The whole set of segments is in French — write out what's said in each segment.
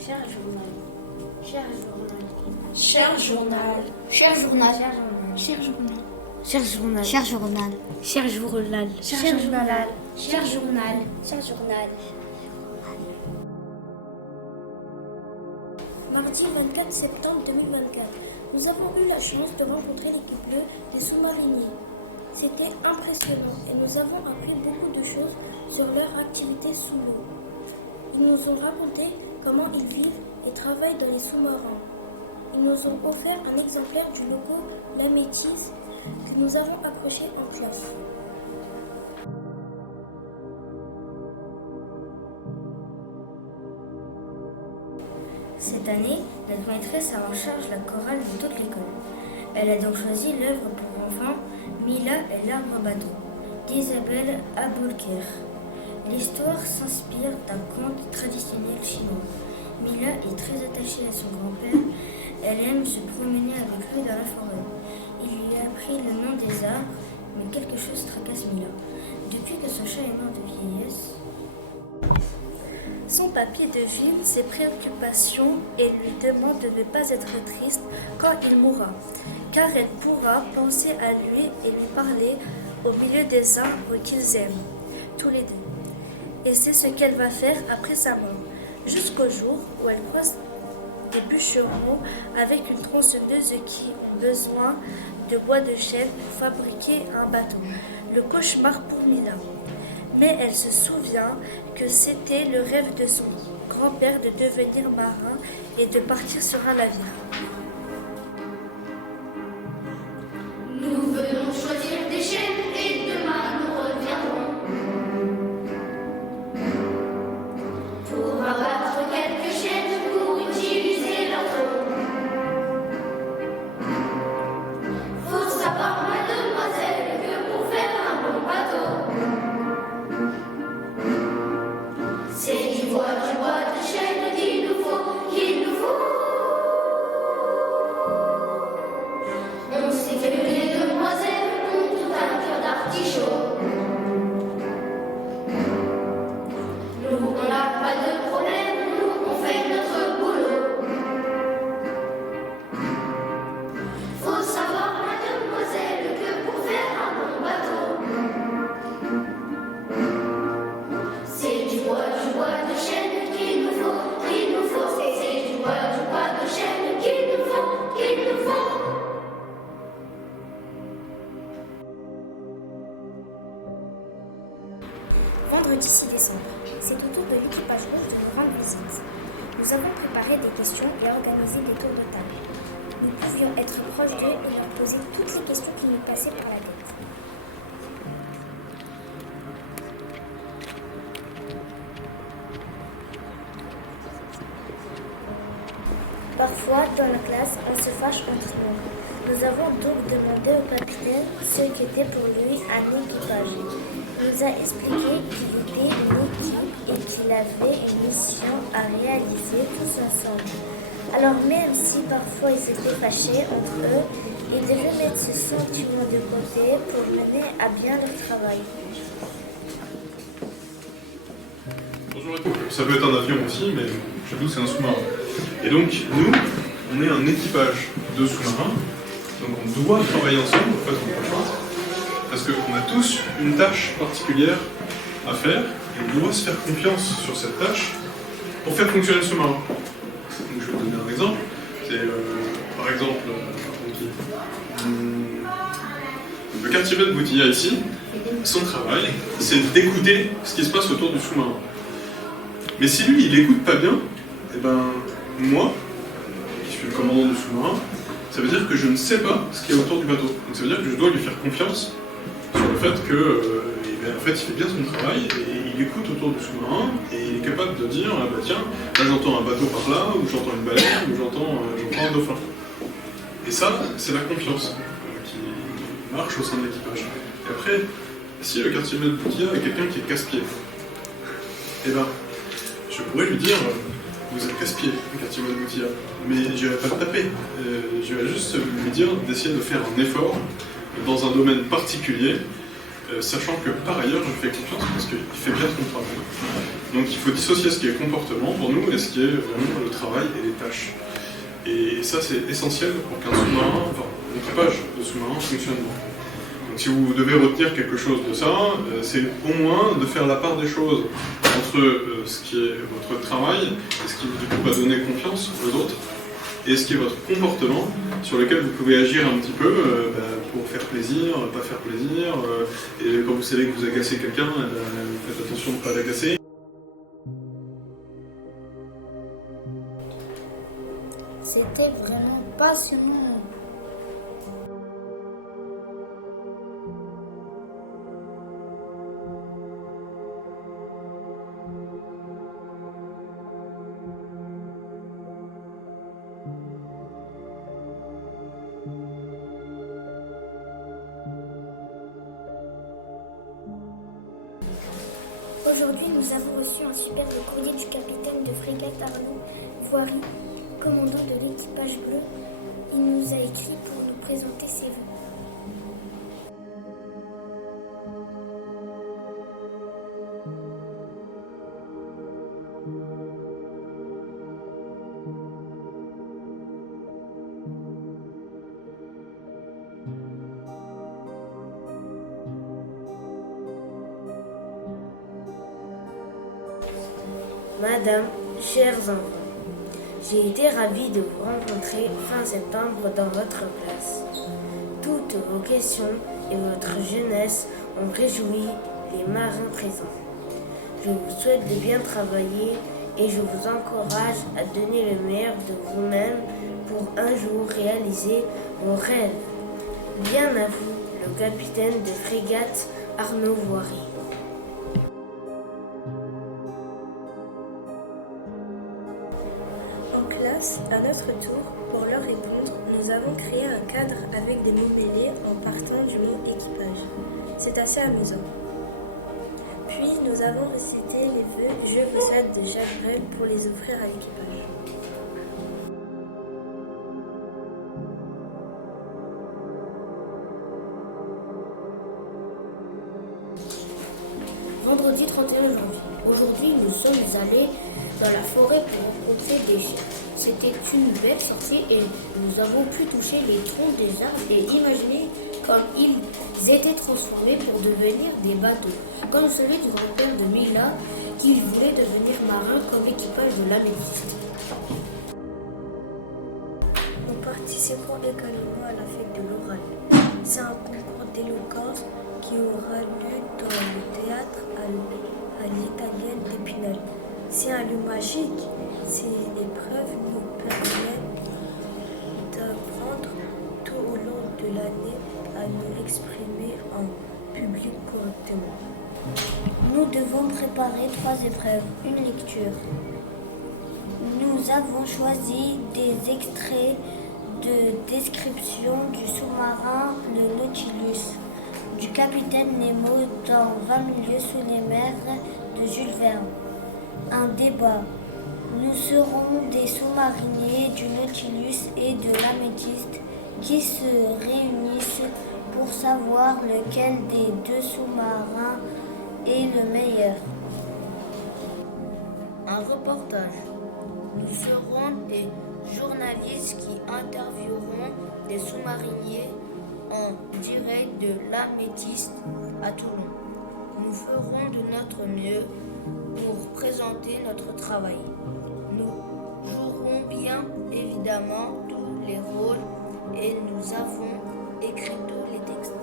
Cher journal. Cher journal. Cher journal. Cher journal. Cher journal. Cher journal. Cher journal. Cher journal. Cher journal. Cher journal. Cher journal. Mardi 24 septembre 2024, nous avons eu la chance de rencontrer l'équipe bleue des sous-mariniers. C'était impressionnant et nous avons appris beaucoup de choses sur leur activité sous l'eau. Ils nous ont raconté comment ils vivent et travaillent dans les sous-marins. Ils nous ont offert un exemplaire du logo La Métisse que nous avons accroché en classe. Cette année, notre maîtresse a en charge la chorale de toute l'école. Elle a donc choisi l'œuvre pour enfants Mila et l'arbre à bateau d'Isabelle Aboulker. L'histoire s'inspire d'un conte traditionnel chinois. Mila est très attachée à son grand-père. Elle aime se promener avec lui dans la forêt. Il lui a appris le nom des arbres, mais quelque chose tracasse Mila. Depuis que son chat est mort de vieillesse, Son papier devine ses préoccupations et lui demande de ne pas être triste quand il mourra, car elle pourra penser à lui et lui parler au milieu des arbres qu'ils aiment, tous les deux. Et c'est ce qu'elle va faire après sa mort, jusqu'au jour où elle croise des bûcherons avec une tronçonneuse qui ont besoin de bois de chêne pour fabriquer un bateau. Le cauchemar pour Mila. Mais elle se souvient que c'était le rêve de son grand-père de devenir marin et de partir sur un navire. Nous venons choisir des chaînes et demain nous reviendrons pour abattre quelques chaînes pour utiliser leur tronc. Faut savoir, mademoiselle, que pour faire un bon bateau, c'est du bois de chêne qu'il nous faut, qu'il nous faut. On sait que les demoiselles ont tout un cœur d'artichaut. Nous, on n'a pas de problème, nous, on fait notre boulot. Faut savoir, mademoiselle, que pour faire un bon bateau, c'est du bois de chêne qu'il nous faut, qu'il nous faut. C'est du bois de chêne qu'il nous faut, qu'il nous faut. Vendredi 6 décembre, c'est au tour de l'équipage rouge de nous rendre visite. Nous avons préparé des questions et organisé des tours de table. Nous pouvions être proches d'eux et leur poser toutes les questions qui nous passaient par la tête. Parfois, dans la classe, on se fâche entre nous. Nous avons donc demandé au capitaine ce qu'était pour lui un équipage. Il nous a expliqué qu'il était une équipe et qu'il avait une mission à réaliser tous ensemble. Alors même si parfois ils étaient fâchés entre eux, ils devaient mettre ce sentiment de côté pour mener à bien leur travail. Bonjour à tous. Ça peut être un avion aussi, mais chez nous c'est un sous-marin. Et donc nous, on est un équipage de sous-marins, donc on doit travailler ensemble, en fait on n'a pas le choix, parce qu'on a tous une tâche particulière à faire, et on doit se faire confiance sur cette tâche pour faire fonctionner le sous-marin. Donc je vais vous donner un exemple. C'est par exemple, le quartier-maître Boutilla ici, son travail, c'est d'écouter ce qui se passe autour du sous-marin. Mais si lui, il n'écoute pas bien, eh ben, moi, qui suis le commandant du sous-marin, ça veut dire que je ne sais pas ce qu'il y a autour du bateau. Donc ça veut dire que je dois lui faire confiance sur le fait que, en fait, il fait bien son travail et il écoute autour du sous-marin et il est capable de dire, ah bah tiens, là j'entends un bateau par là, ou j'entends une baleine, ou j'entends un dauphin. Et ça, c'est la confiance qui marche au sein de l'équipage. Et après, si le quartier-maître Boutilla est quelqu'un qui est casse-pied, eh ben, je pourrais lui dire, vous êtes casse-pied, quartier-maître Boutilla, mais je ne vais pas le taper. Je vais juste lui dire d'essayer de faire un effort dans un domaine particulier sachant que par ailleurs, je lui fais confiance parce qu'il fait bien son travail. Donc il faut dissocier ce qui est comportement pour nous et ce qui est vraiment le travail et les tâches. Et ça, c'est essentiel pour qu'un sous-marin, enfin, l'équipage de sous-marin fonctionne bien. Donc si vous devez retenir quelque chose de ça, c'est au moins de faire la part des choses entre ce qui est votre travail et ce qui du coup va donner confiance aux autres, et ce qui est votre comportement sur lequel vous pouvez agir un petit peu pour faire plaisir, pas faire plaisir, et quand vous savez que vous agacez quelqu'un, faites attention de ne pas l'agacer. C'était vraiment passionnant. Aujourd'hui, nous avons reçu un superbe courrier du capitaine de frégate Arnaud Voiry, commandant de l'équipage bleu. Il nous a écrit pour nous présenter ses vœux. Madame, chers enfants, j'ai été ravie de vous rencontrer fin septembre dans votre classe. Toutes vos questions et votre jeunesse ont réjoui les marins présents. Je vous souhaite de bien travailler et je vous encourage à donner le meilleur de vous-même pour un jour réaliser vos rêves. Bien à vous, le capitaine de frégate Arnaud Voiry. À notre tour, pour leur répondre, nous avons créé un cadre avec des mots mêlés en partant du mot équipage. C'est assez amusant. Puis nous avons récité les vœux Je vous aide de Jacques Brel pour les offrir à l'équipage. Vendredi 31 janvier. Aujourd'hui, nous sommes allés dans la forêt pour rencontrer des chiens. C'était une belle sortie et nous avons pu toucher les troncs des arbres et imaginer comme ils étaient transformés pour devenir des bateaux. Comme celui du grand-père de Mila, qu'il voulait devenir marin comme équipage de l'Améthyste. Nous participerons également à la fête de l'oral. C'est un concours d'éloquence qui aura lieu dans le théâtre à l'italienne d'Épinal. C'est un lieu magique. Ces épreuves nous permettent d'apprendre tout au long de l'année à nous exprimer en public correctement. Nous devons préparer 3 épreuves, une lecture. Nous avons choisi des extraits de description du sous-marin le Nautilus, du capitaine Nemo dans 20 milieux sous les mers de Jules Verne. Un débat. Nous serons des sous-mariniers du Nautilus et de l'Améthyste qui se réunissent pour savoir lequel des 2 sous-marins est le meilleur. Un reportage. Nous serons des journalistes qui intervieweront des sous-mariniers en direct de l'Améthyste à Toulon. Nous ferons de notre mieux pour présenter notre travail. Nous jouerons bien évidemment tous les rôles et nous avons écrit tous les textes.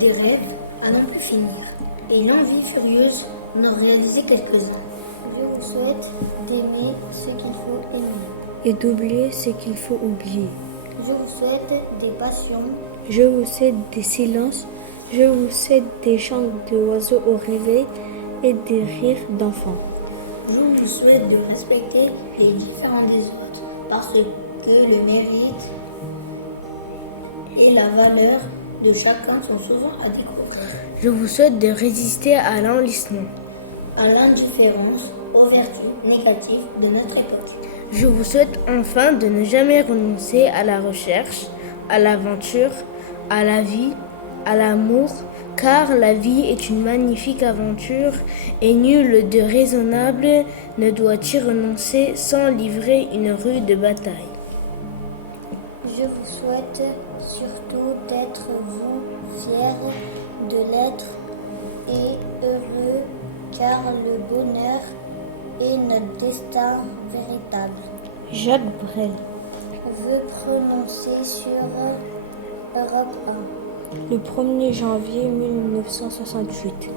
des rêves à n'en plus finir et l'envie furieuse d'en réaliser quelques-uns. Je vous souhaite d'aimer ce qu'il faut aimer. Et d'oublier ce qu'il faut oublier. Je vous souhaite des passions. Je vous souhaite des silences. Je vous souhaite des chants d'oiseaux au réveil et des rires d'enfants. Je vous souhaite de respecter les différents des autres parce que le mérite et la valeur de chacun sont souvent à découvrir. Je vous souhaite de résister à l'enlissement, à l'indifférence, aux vertus négatives de notre époque. Je vous souhaite enfin de ne jamais renoncer à la recherche, à l'aventure, à la vie, à l'amour, car la vie est une magnifique aventure et nul de raisonnable ne doit y renoncer sans livrer une rude bataille. Je vous souhaite surtout d'être vous fiers de l'être et heureux, car le bonheur est notre destin véritable. Jacques Brel. Vœux prononcés sur Europe 1. Le 1er janvier 1968.